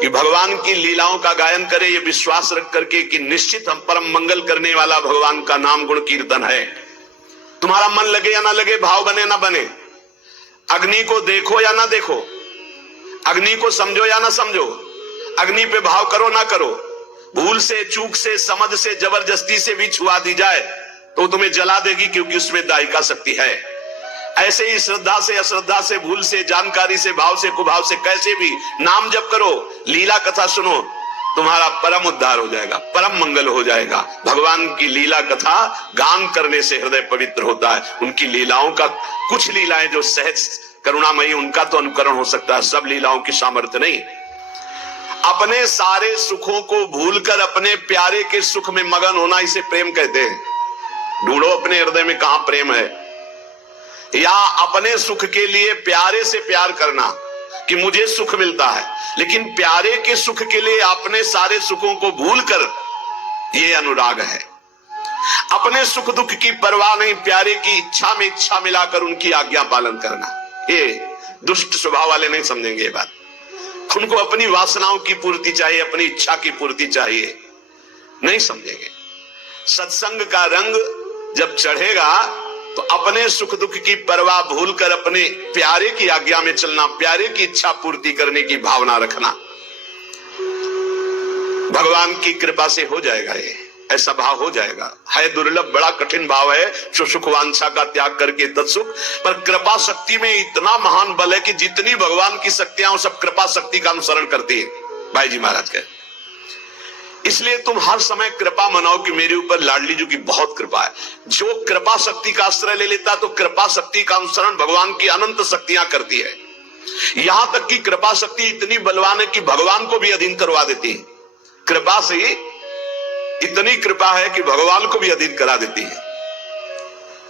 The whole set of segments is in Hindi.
कि भगवान की लीलाओं का गायन करें, ये विश्वास रख करके कि निश्चित हम परम मंगल करने वाला भगवान का नाम गुण कीर्तन है। तुम्हारा मन लगे या ना लगे, भाव बने ना बने, अग्नि को देखो या ना देखो, अग्नि को समझो या ना समझो, अग्नि पे भाव करो ना करो, भूल से, चूक से, समझ से, जबरदस्ती से भी छुआ दी जाए तो तुम्हें जला देगी, क्योंकि उसमें दायिका शक्ति है। ऐसे ही श्रद्धा से, अश्रद्धा से, भूल से, जानकारी से, भाव से, कुभाव से, कैसे भी नाम जप करो, लीला कथा सुनो, तुम्हारा परम उद्धार हो जाएगा, परम मंगल हो जाएगा। भगवान की लीला कथा गान करने से हृदय पवित्र होता है। उनकी लीलाओं का, कुछ लीलाएं जो सहज करुणामयी, उनका तो अनुकरण हो सकता है, सब लीलाओं की सामर्थ्य नहीं। अपने सारे सुखों को भूलकर अपने प्यारे के सुख में मगन होना, इसे प्रेम कहते हैं। ढूंढो अपने हृदय में कहां प्रेम है। या अपने सुख के लिए प्यारे से प्यार करना कि मुझे सुख मिलता है, लेकिन प्यारे के सुख के लिए अपने सारे सुखों को भूलकर, यह अनुराग है। अपने सुख दुख की परवाह नहीं, प्यारे की इच्छा में इच्छा मिलाकर उनकी आज्ञा पालन करना, ये दुष्ट स्वभाव वाले नहीं समझेंगे ये बात। उनको अपनी वासनाओं की पूर्ति चाहिए, अपनी इच्छा की पूर्ति चाहिए, नहीं समझेंगे। सत्संग का रंग जब चढ़ेगा तो अपने सुख दुख की परवाह भूलकर अपने प्यारे की आज्ञा में चलना, प्यारे की इच्छा पूर्ति करने की भावना रखना, भगवान की कृपा से हो जाएगा। ये ऐसा भाव हो जाएगा। है दुर्लभ, बड़ा कठिन भाव है, जो सुख वांछा का त्याग करके तत्सुख। पर कृपा शक्ति में इतना महान बल है कि जितनी भगवान की शक्तियां, वो सब कृपा शक्ति का अनुसरण करती है। भाई जी महाराज कहे, इसलिए तुम हर समय कृपा मनाओ कि मेरे ऊपर लाडली जी की बहुत कृपा है। जो कृपा शक्ति का आश्रय ले लेता तो कृपा शक्ति का अनुसरण भगवान की अनंत शक्तियां करती है। यहां तक कि कृपा शक्ति इतनी बलवान है कि भगवान को भी अधीन करवा देती है। कृपा से इतनी कृपा है कि भगवान को भी अधीन करा देती है।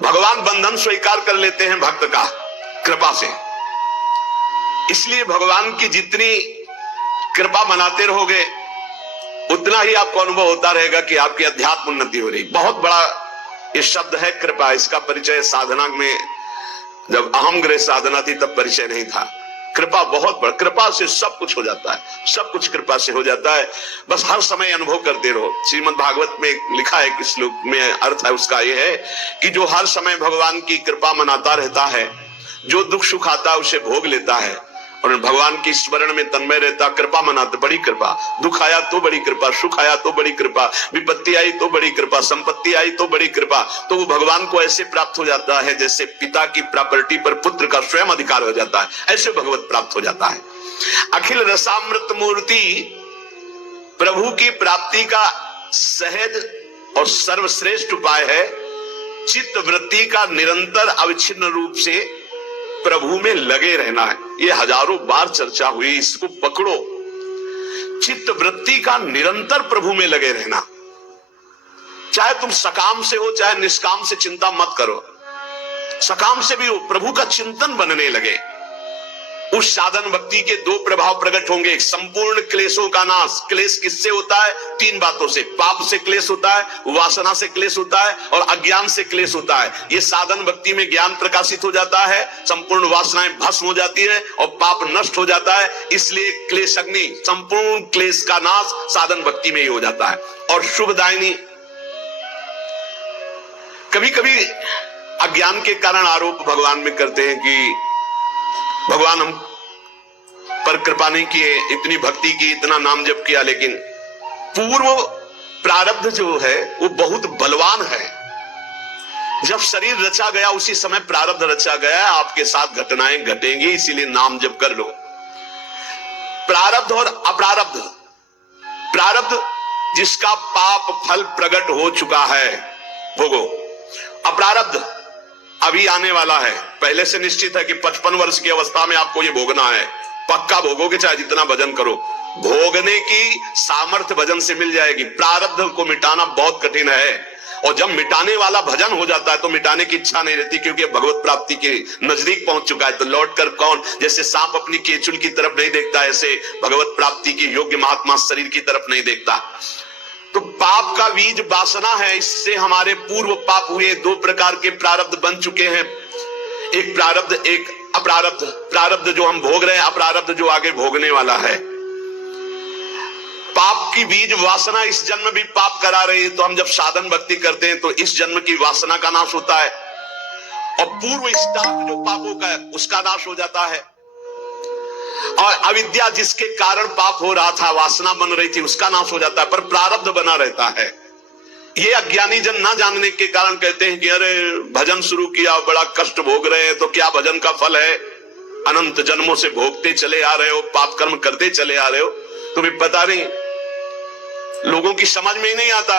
भगवान बंधन स्वीकार कर लेते हैं भक्त का कृपा से। इसलिए भगवान की जितनी कृपा मनाते रहोगे, उतना ही आपको अनुभव होता रहेगा कि आपकी अध्यात्म उन्नति हो रही। बहुत बड़ा ये शब्द है कृपा। इसका परिचय साधना में, जब अहम ग्रह साधना थी तब परिचय नहीं था। कृपा बहुत बड़ा, कृपा से सब कुछ हो जाता है, सब कुछ कृपा से हो जाता है। बस हर समय अनुभव करते रहो। श्रीमद् भागवत में लिखा है, इस श्लोक में अर्थ है उसका ये है कि जो हर समय भगवान की कृपा मनाता रहता है, जो दुख सुख आता है उसे भोग लेता है और भगवान की स्मरण में तन्मय रहता, कृपा मनाते, बड़ी कृपा। दुख आया तो बड़ी कृपा, सुख आया तो बड़ी कृपा, विपत्ति आई तो बड़ी कृपा, संपत्ति आई तो बड़ी कृपा। तो वो भगवान को ऐसे प्राप्त हो जाता है जैसे पिता की प्रॉपर्टी पर पुत्र का स्वयं अधिकार हो जाता है, ऐसे भगवत प्राप्त हो जाता है। अखिल रसामृत मूर्ति प्रभु की प्राप्ति का सहज और सर्वश्रेष्ठ उपाय है। चित्त वृत्ति का निरंतर अविच्छिन्न रूप से प्रभु में लगे रहना है। ये हजारों बार चर्चा हुई, इसको पकड़ो। चित्त वृत्ति का निरंतर प्रभु में लगे रहना, चाहे तुम सकाम से हो चाहे निष्काम से, चिंता मत करो। सकाम से भी हो, प्रभु का चिंतन बनने लगे। उस साधन भक्ति के दो प्रभाव प्रकट होंगे। संपूर्ण क्लेशों का नाश। क्लेश किससे होता है? तीन बातों से। पाप से क्लेश होता है, वासना से क्लेश होता है और अज्ञान से क्लेश होता है। ये साधन भक्ति में ज्ञान प्रकाशित हो जाता है, संपूर्ण वासनाएं भस्म हो जाती है और पाप नष्ट हो जाता है। इसलिए क्लेश अग्नि, संपूर्ण क्लेश का नाश साधन भक्ति में ही हो जाता है। और शुभदायिनी, कभी कभी अज्ञान के कारण आरोप भगवान में करते हैं कि भगवान हम पर कृपा नहीं किए, इतनी भक्ति की, इतना नाम जप किया, लेकिन पूर्व प्रारब्ध जो है वो बहुत बलवान है। जब शरीर रचा गया उसी समय प्रारब्ध रचा गया, आपके साथ घटनाएं घटेंगी, इसीलिए नाम जप कर लो। प्रारब्ध और अप्रारब्ध। प्रारब्ध जिसका पाप फल प्रकट हो चुका है, भोगो। अप्रारब्ध अभी आने वाला है, पहले से निश्चित है कि 55 वर्ष की अवस्था में आपको ये भोगना है। पक्का भोगोगे, चाहे जितना भजन करो। भोगने की सामर्थ्य भजन से मिल जाएगी। प्रारब्ध को मिटाना बहुत कठिन है, और जब मिटाने वाला भजन हो जाता है तो मिटाने की इच्छा नहीं रहती, क्योंकि भगवत प्राप्ति के नजदीक पहुंच चुका है। तो लौट कर कौन, जैसे सांप अपनी केचुल की तरफ नहीं देखता, ऐसे भगवत प्राप्ति के योग्य महात्मा शरीर की तरफ नहीं देखता। तो पाप का बीज वासना है, इससे हमारे पूर्व पाप हुए। दो प्रकार के प्रारब्ध बन चुके हैं, एक प्रारब्ध एक अप्रारब्ध। प्रारब्ध जो हम भोग रहे हैं, अप्रारब्ध जो आगे भोगने वाला है। पाप की बीज वासना इस जन्म भी पाप करा रही है, तो हम जब साधन भक्ति करते हैं तो इस जन्म की वासना का नाश होता है और पूर्व स्टार्ट जो पापों का है उसका नाश हो जाता है। और अविद्या जिसके कारण पाप हो रहा था, वासना बन रही थी, उसका नाश हो जाता है, पर प्रारब्ध बना रहता है। ये अज्ञानी जन ना जानने के कारण कहते हैं कि अरे भजन शुरू किया, बड़ा कष्ट भोग रहे हैं, तो क्या भजन का फल है? अनंत जन्मों से भोगते चले आ रहे हो, पाप कर्म करते चले आ रहे हो, तुम्हें पता नहीं। लोगों की समझ में ही नहीं आता।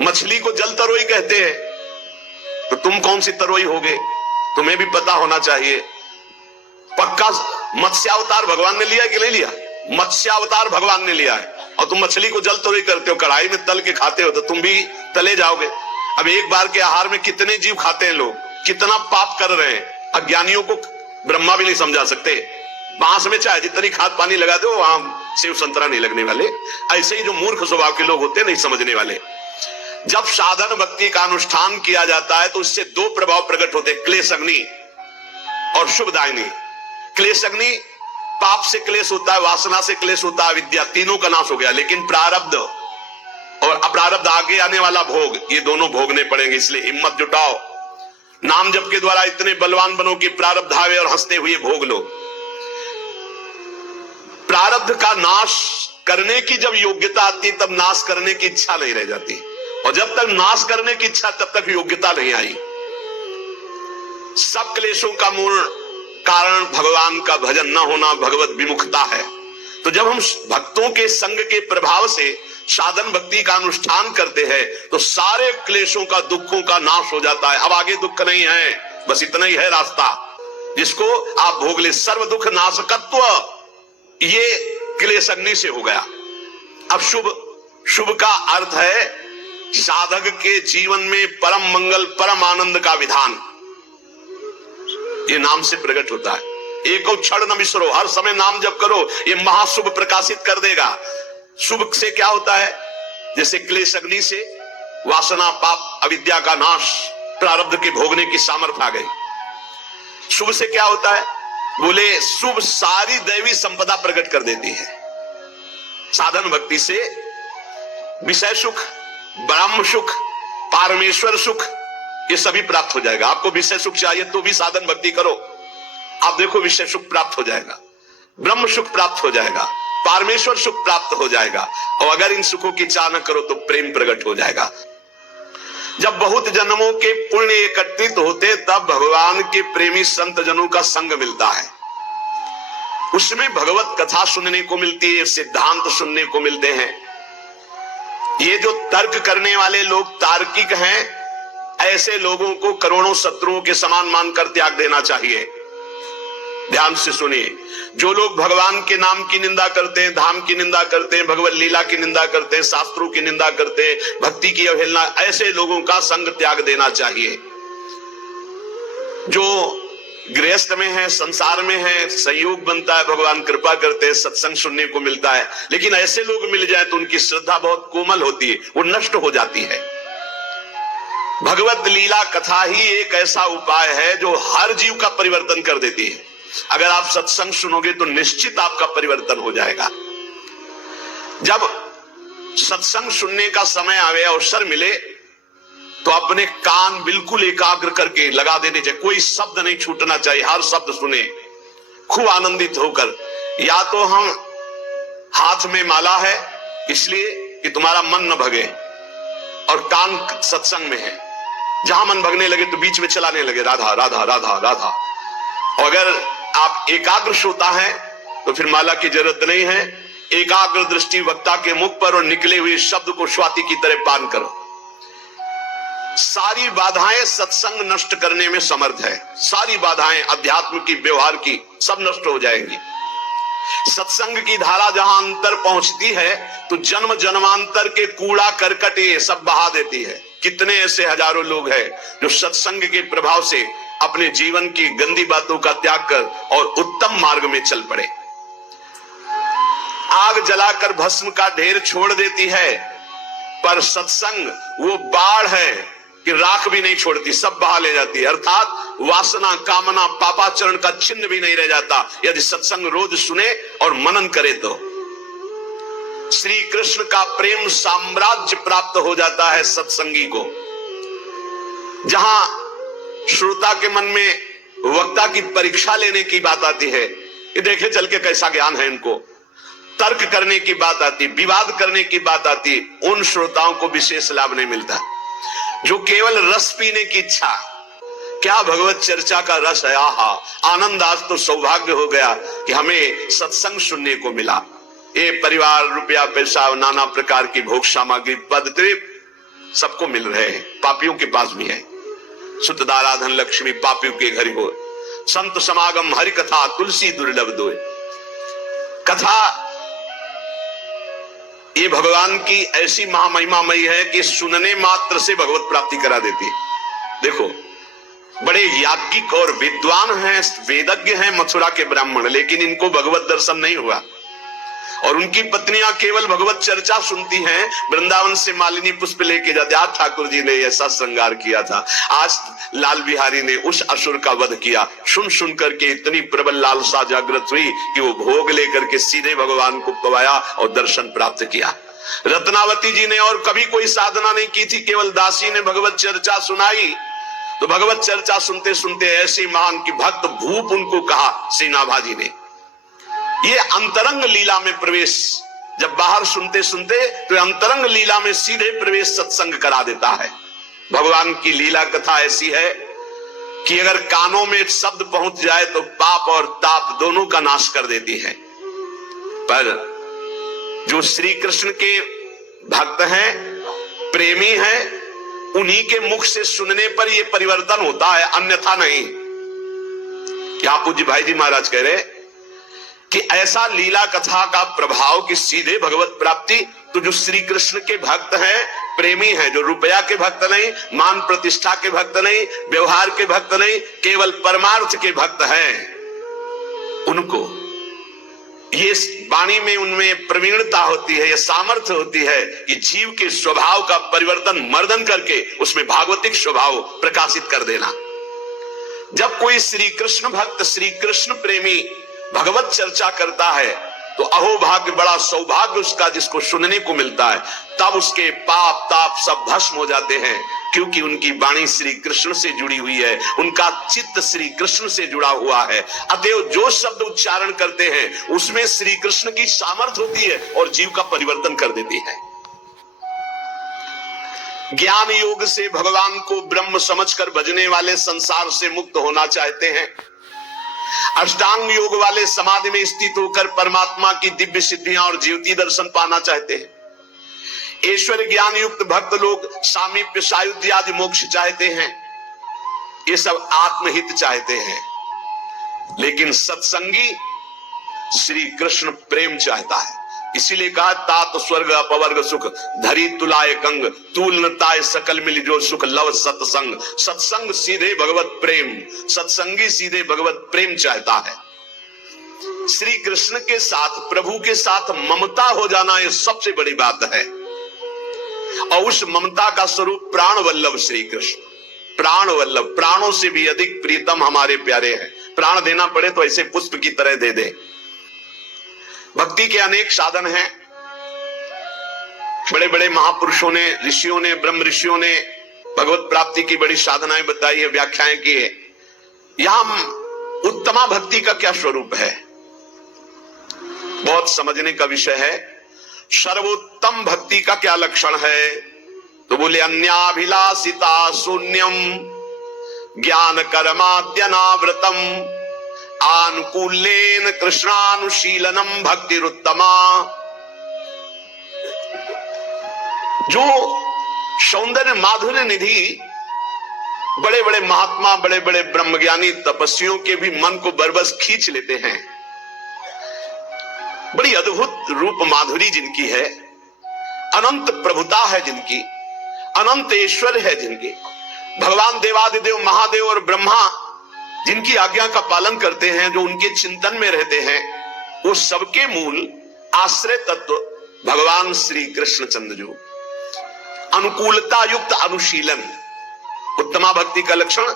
मछली को जल तरोई कहते हैं, तो तुम कौन सी तरोई होगे? तुम्हें भी पता होना चाहिए। पक्का मत्स्यावतार भगवान ने लिया कि नहीं लिया? मत्स्यावतार भगवान ने लिया है, और तुम मछली को जल तरोई करते हो, कढ़ाई में तल के खाते हो, तो तुम भी तले जाओगे। अब एक बार के आहार में कितने जीव खाते हैं लोग, कितना पाप कर रहे हैं। अज्ञानियों को ब्रह्मा भी नहीं समझा सकते। बांस में चाहे जितनी खाद पानी लगा दो, वहां सेव संतरा नहीं लगने वाले। ऐसे ही जो मूर्ख स्वभाव के लोग होते हैं, नहीं समझने वाले। जब साधन भक्ति का अनुष्ठान किया जाता है तो इससे दो प्रभाव प्रकट होते हैं, क्लेश अग्नि और शुभदायिनी। क्लेश अग्नि, पाप से क्लेश होता है, वासना से क्लेश होता है, विद्या, तीनों का नाश हो गया। लेकिन प्रारब्ध और अप्रारब्ध, आगे आने वाला भोग, ये दोनों भोगने पड़ेंगे। इसलिए हिम्मत जुटाओ, नाम जप के द्वारा इतने बलवान बनो कि प्रारब्ध आवे और हंसते हुए भोग लो। प्रारब्ध का नाश करने की जब योग्यता आती, तब नाश करने की इच्छा नहीं रह जाती, और जब तक नाश करने की इच्छा, तब तक योग्यता नहीं आई। सब क्लेशों का मूल कारण भगवान का भजन न होना, भगवत विमुखता है। तो जब हम भक्तों के संग के प्रभाव से साधन भक्ति का अनुष्ठान करते हैं, तो सारे क्लेशों का, दुखों का नाश हो जाता है। अब आगे दुख नहीं है, बस इतना ही है रास्ता जिसको आप भोग ले। सर्व दुख नाशकत्व, ये क्लेश अग्नि से हो गया। अब शुभ का अर्थ है साधक के जीवन में परम मंगल, परम आनंद का विधान, ये नाम से प्रकट होता है। एको क्षण न बिसरो, हर समय नाम जप करो, ये महाशुभ प्रकाशित कर देगा। शुभ से क्या होता है? जैसे क्लेश अग्नि से वासना, पाप, अविद्या का नाश, प्रारब्ध के भोगने की सामर्थ्य आ गई। शुभ से क्या होता है? बोले शुभ सारी दैवी संपदा प्रकट कर देती है। साधन भक्ति से विषय सुख, ब्रह्म सुख, पारमेश्वर सुख, ये सभी प्राप्त हो जाएगा। आपको विषय सुख चाहिए तो भी साधन भक्ति करो, आप देखो विषय सुख प्राप्त हो जाएगा, ब्रह्म सुख प्राप्त हो जाएगा, परमेश्वर सुख प्राप्त हो जाएगा। और अगर इन सुखों की चाह न करो तो प्रेम प्रकट हो जाएगा। जब बहुत जन्मों के पुण्य एकत्रित होते, तब भगवान के प्रेमी संत जनों का संग मिलता है। उसमें भगवत कथा सुनने को मिलती है, सिद्धांत सुनने को मिलते हैं। ये जो तर्क करने वाले लोग तार्किक हैं, ऐसे लोगों को करोड़ों शत्रुओं के समान मानकर त्याग देना चाहिए। ध्यान से सुनिए, जो लोग भगवान के नाम की निंदा करते हैं, धाम की निंदा करते हैं, भगवत लीला की निंदा करते हैं, शास्त्रों की निंदा करते हैं, भक्ति की अवहेलना, ऐसे लोगों का संग त्याग देना चाहिए। जो गृहस्थ में है, संसार में है, संयोग बनता है, भगवान कृपा करते हैं, सत्संग सुनने को मिलता है। लेकिन ऐसे लोग मिल जाए तो उनकी श्रद्धा बहुत कोमल होती है, वो नष्ट हो जाती है। भगवत लीला कथा ही एक ऐसा उपाय है जो हर जीव का परिवर्तन कर देती है। अगर आप सत्संग सुनोगे तो निश्चित आपका परिवर्तन हो जाएगा। जब सत्संग सुनने का समय आवे, अवसर मिले, तो अपने कान बिल्कुल एकाग्र करके लगा देने चाहिए। कोई शब्द नहीं छूटना चाहिए, हर शब्द सुने खूब आनंदित होकर। या तो हम हाथ में माला है इसलिए कि तुम्हारा मन न भगे, और कान सत्संग में है, जहां मन भगने लगे तो बीच में चलाने लगे राधा राधा राधा राधा। और अगर आप एकाग्र श्रोता हैं तो फिर माला की जरूरत नहीं है। एकाग्र दृष्टि वक्ता के मुख पर और निकले हुए शब्द को स्वाति की तरह पान करो। सारी बाधाएं सत्संग नष्ट करने में समर्थ है। सारी बाधाएं अध्यात्म की, व्यवहार की, सब नष्ट हो जाएंगी। सत्संग की धारा जहां अंतर पहुंचती है तो जन्म जन्मांतर के कूड़ा करकट ये सब बहा देती है। कितने ऐसे हजारों लोग हैं जो सत्संग के प्रभाव से अपने जीवन की गंदी बातों का त्याग कर और उत्तम मार्ग में चल पड़े। आग जलाकर भस्म का ढेर छोड़ देती है, पर सत्संग वो बाढ़ है कि राख भी नहीं छोड़ती, सब बहा ले जाती है। अर्थात वासना, कामना, पापाचरण का चिन्ह भी नहीं रह जाता यदि सत्संग रोज सुने और मनन करे तो। श्री कृष्ण का प्रेम साम्राज्य प्राप्त हो जाता है सत्संगी को। जहां श्रोता के मन में वक्ता की परीक्षा लेने की बात आती है कि देखे चल के कैसा ज्ञान है इनको, तर्क करने की बात आती, विवाद करने की बात आती, उन श्रोताओं को विशेष लाभ नहीं मिलता। जो केवल रस पीने की इच्छा, क्या भगवत चर्चा का रस है, आहा आनंद, आज तो सौभाग्य हो गया कि हमें सत्संग सुनने को मिला। ये परिवार, रुपया पैसा, नाना प्रकार की भोग सामग्री, पद द्वीप सबको मिल रहे हैं, पापियों के पास भी है। सुतदाराधन लक्ष्मी पापियों के घर हो, संत समागम हरि कथा तुलसी दुर्लभ दोय। कथा ये भगवान की ऐसी महामहिमामयी है कि सुनने मात्र से भगवत प्राप्ति करा देती है। देखो, बड़े याज्ञिक और विद्वान हैं, वेदज्ञ हैं मथुरा के ब्राह्मण, लेकिन इनको भगवत दर्शन नहीं हुआ और उनकी पत्नियां केवल भगवत चर्चा सुनती हैं। वृंदावन से मालिनी पुष्प लेके जाते, आज ठाकुर जी ने ऐसा श्रृंगार किया था, आज लाल बिहारी ने उस असुर का वध किया। सुन सुन करके इतनी प्रबल लालसा जागृत हुई कि वो भोग लेकर के सीधे भगवान को पवाया और दर्शन प्राप्त किया। रत्नावती जी ने और कभी कोई साधना नहीं की थी, केवल दासी ने भगवत चर्चा सुनाई तो भगवत चर्चा सुनते सुनते ऐसी महान की भक्त भूप उनको कहा श्रीनाभाजी ने। ये अंतरंग लीला में प्रवेश, जब बाहर सुनते सुनते तो अंतरंग लीला में सीधे प्रवेश सत्संग करा देता है। भगवान की लीला कथा ऐसी है कि अगर कानों में शब्द पहुंच जाए तो पाप और ताप दोनों का नाश कर देती है। पर जो श्री कृष्ण के भक्त हैं, प्रेमी हैं, उन्हीं के मुख से सुनने पर यह परिवर्तन होता है, अन्यथा नहीं। क्या पूज्य भाई जी महाराज कह रहे कि ऐसा लीला कथा का प्रभाव कि सीधे भगवत प्राप्ति। तो जो श्री कृष्ण के भक्त हैं, प्रेमी हैं, जो रुपया के भक्त नहीं, मान प्रतिष्ठा के भक्त नहीं, व्यवहार के भक्त नहीं, केवल परमार्थ के भक्त हैं, उनको ये वाणी में उनमें प्रवीणता होती है, यह सामर्थ्य होती है कि जीव के स्वभाव का परिवर्तन मर्दन करके उसमें भागवतिक स्वभाव प्रकाशित कर देना। जब कोई श्री कृष्ण भक्त, श्री कृष्ण प्रेमी भगवत चर्चा करता है तो अहोभाग्य, बड़ा सौभाग्य उसका जिसको सुनने को मिलता है। तब उसके पाप ताप सब भस्म हो जाते हैं, क्योंकि उनकी वाणी श्री कृष्ण से जुड़ी हुई है, उनका चित्त श्री कृष्ण से जुड़ा हुआ है। अतएव जो शब्द उच्चारण करते हैं उसमें श्री कृष्ण की सामर्थ्य होती है और जीव का परिवर्तन कर देती है। ज्ञान योग से भगवान को ब्रह्म समझकर भजने वाले संसार से मुक्त होना चाहते हैं। अष्टांग योग वाले समाधि में स्थित होकर परमात्मा की दिव्य सिद्धियां और ज्योति दर्शन पाना चाहते हैं। ईश्वर ज्ञान युक्त भक्त लोग सामीप्य, सायुज्य आदि मोक्ष चाहते हैं। ये सब आत्महित चाहते हैं। लेकिन सत्संगी श्री कृष्ण प्रेम चाहता है। इसीलिए कहा तात स्वर्ग अपवर्ग सुख धरी तुलाए कंग तूल न ताए सकल मिल जो सुख लव सत्संग। सत्संग सीधे भगवत प्रेम, सत्संगी सीधे भगवत प्रेम चाहता है। श्री कृष्ण के साथ, प्रभु के साथ ममता हो जाना ये सबसे बड़ी बात है। और उस ममता का स्वरूप प्राण वल्लभ श्री कृष्ण, प्राण वल्लभ, प्राणों से भी अधिक प्रीतम हमारे प्यारे हैं। प्राण देना पड़े तो ऐसे पुष्प की तरह दे दे। भक्ति के अनेक साधन हैं। बड़े बड़े महापुरुषों ने, ऋषियों ने, ब्रह्म ऋषियों ने भगवत प्राप्ति की बड़ी साधनाएं बताई है, व्याख्याएं की है। यहां उत्तमा भक्ति का क्या स्वरूप है, बहुत समझने का विषय है। सर्वोत्तम भक्ति का क्या लक्षण है, तो बोले अन्याभिलाषिता शून्यम ज्ञान कर्माद्यनावृतम आनुकूल्येन कृष्णानुशीलनम भक्तिरुत्तमा। जो सौंदर्य माधुर्य निधि बड़े बड़े महात्मा, बड़े बड़े ब्रह्मज्ञानी तपस्वियों के भी मन को बरबस खींच लेते हैं। बड़ी अद्भुत रूप माधुरी जिनकी है, अनंत प्रभुता है जिनकी, अनंत ऐश्वर्य है जिनकी। भगवान देवादिदेव महादेव और ब्रह्मा जिनकी आज्ञा का पालन करते हैं, जो उनके चिंतन में रहते हैं, वो सबके मूल आश्रय तत्व भगवान श्री कृष्ण चंद्र। जो अनुकूलता युक्त अनुशीलन, उत्तमा भक्ति का लक्षण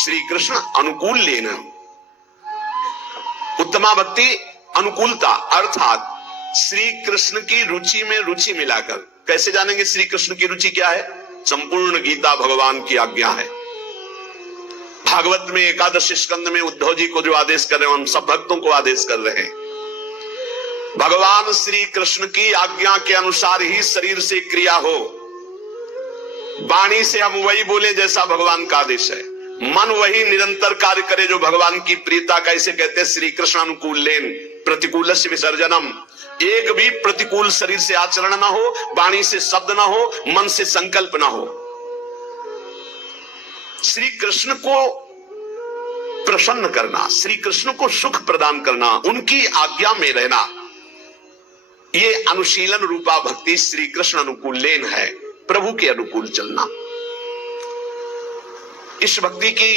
श्री कृष्ण अनुकूल लेना। उत्तमा भक्ति अनुकूलता अर्थात श्री कृष्ण की रुचि में रुचि मिलाकर। कैसे जानेंगे श्री कृष्ण की रुचि क्या है? संपूर्ण गीता भगवान की आज्ञा है। भागवत में 11 स्कंद में उद्धव जी को जो आदेश कर रहे हैं, हम सब भक्तों को आदेश कर रहे हैं। भगवान श्री कृष्ण की आज्ञा के अनुसार ही शरीर से क्रिया हो, वाणी से हम वही बोले जैसा भगवान का आदेश है, मन वही निरंतर कार्य करे जो भगवान की प्रियता का। इसे कहते हैं श्री कृष्ण अनुकूलेन प्रतिकूलस्य विसर्जनम। एक भी प्रतिकूल शरीर से आचरण ना हो, वाणी से शब्द ना हो, मन से संकल्प ना हो। श्री कृष्ण को प्रसन्न करना, श्री कृष्ण को सुख प्रदान करना, उनकी आज्ञा में रहना, ये अनुशीलन रूपा भक्ति श्री कृष्ण अनुकूलेन है, प्रभु के अनुकूल चलना। इस भक्ति की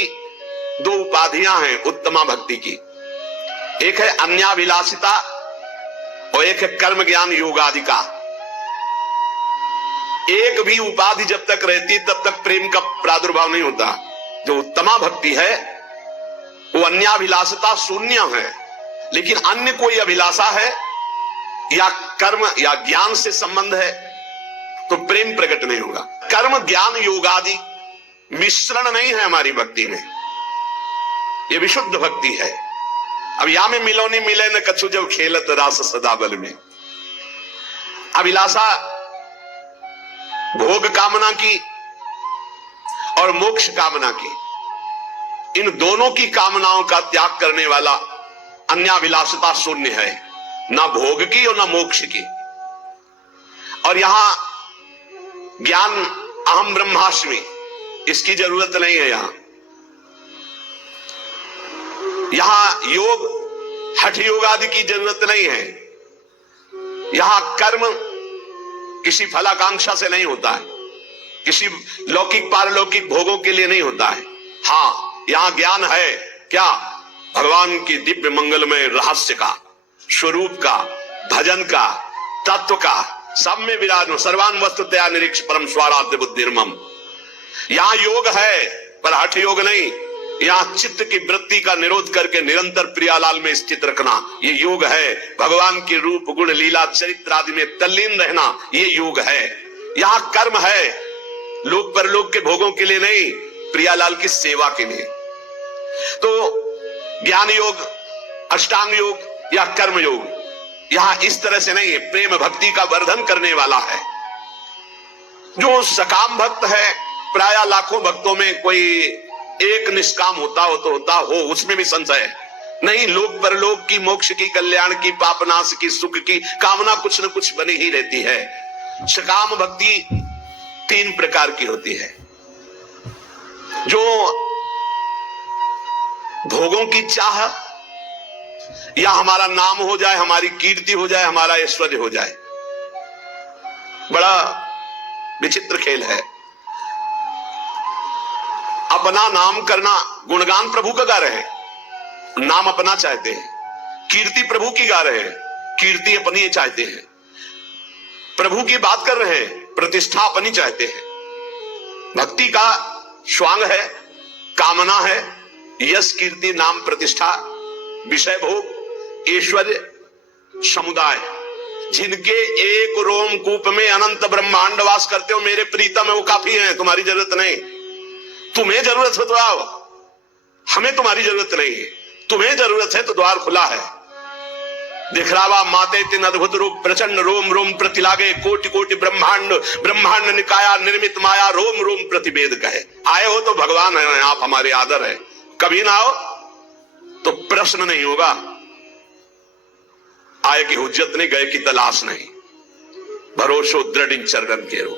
2 उपाधियां हैं उत्तमा भक्ति की। एक है अन्याभिलाषिता और एक है कर्म ज्ञान योगादि का। एक भी उपाधि जब तक रहती तब तक प्रेम का प्रादुर्भाव नहीं होता। जो उत्तमा भक्ति है वो अन्याभिलाषिता शून्य है, लेकिन अन्य कोई अभिलाषा है या कर्म या ज्ञान से संबंध है तो प्रेम प्रकट नहीं होगा। कर्म ज्ञान योगादि मिश्रण नहीं है हमारी भक्ति में, ये विशुद्ध भक्ति है। अब या में मिलो नहीं मिले न कछु जब खेलत रास सदा बल में। अभिलाषा भोग कामना की और मोक्ष कामना की, इन दोनों की कामनाओं का त्याग करने वाला अन्याभिलाषिता शून्य है, ना भोग की और ना मोक्ष की। और यहां ज्ञान अहम ब्रह्मास्मि, इसकी जरूरत नहीं है। यहां योग हठ योग आदि की जरूरत नहीं है। यहां कर्म किसी फलाकांक्षा से नहीं होता है, किसी लौकिक पारलौकिक भोगों के लिए नहीं होता है। हाँ, यहां ज्ञान है क्या? भगवान की दिव्य मंगलमय रहस्य का, स्वरूप का, भजन का, तत्व का, सब में विराज। सर्वान वस्तुतया निरीक्ष परम स्वाराध्य बुद्धिर्मम। यहां योग है पर हठ योग नहीं। यहां चित्त की वृत्ति का निरोध करके निरंतर प्रियालाल में स्थित रखना, ये योग है। भगवान के रूप गुण लीला चरित्र आदि में तल्लीन रहना, ये योग है। यहां कर्म है, लोक परलोक के भोगों के लिए नहीं, प्रियालाल की सेवा के लिए। तो ज्ञान योग, अष्टांग योग या कर्म योग यहां इस तरह से नहीं है, प्रेम भक्ति का वर्धन करने वाला है। जो सकाम भक्त है, प्राय लाखों भक्तों में कोई एक निष्काम होता हो तो होता हो, उसमें भी संशय नहीं। लोक परलोक की, मोक्ष की, कल्याण की, पापनाश की, सुख की कामना कुछ न कुछ बनी ही रहती है। सकाम भक्ति 3 प्रकार की होती है। जो भोगों की चाह, या हमारा नाम हो जाए, हमारी कीर्ति हो जाए, हमारा ऐश्वर्य हो जाए। बड़ा विचित्र खेल है। अपना नाम करना, गुणगान प्रभु का गा रहे हैं, नाम अपना चाहते हैं। कीर्ति प्रभु की गा रहे हैं, कीर्ति अपनी चाहते हैं। प्रभु की बात कर रहे हैं, प्रतिष्ठा अपनी चाहते हैं। भक्ति का स्वांग है, कामना है, यश कीर्ति नाम प्रतिष्ठा, विषय भोग, ऐश्वर्य, समुदाय। जिनके एक रोमकूप में अनंत ब्रह्मांड वास करते हो मेरे प्रीतम है, वो काफी है, तुम्हारी जरूरत नहीं। तुम्हें जरूरत हो तो आओ, हमें तुम्हारी जरूरत नहीं है। तुम्हें जरूरत है तो द्वार खुला है। दिखरावा माते तीन अद्भुत रूप प्रचंड, रोम रोम प्रति लागे, कोटि कोटि ब्रह्मांड, ब्रह्मांड निकाया निर्मित माया, रोम रोम प्रतिवेद कहे। आए हो तो भगवान है, आप हमारे आदर है। कभी ना आओ तो प्रश्न नहीं होगा। आए की हुज्जत नहीं, गए की तलाश नहीं, भरोसो दृढ़ चरण के रो।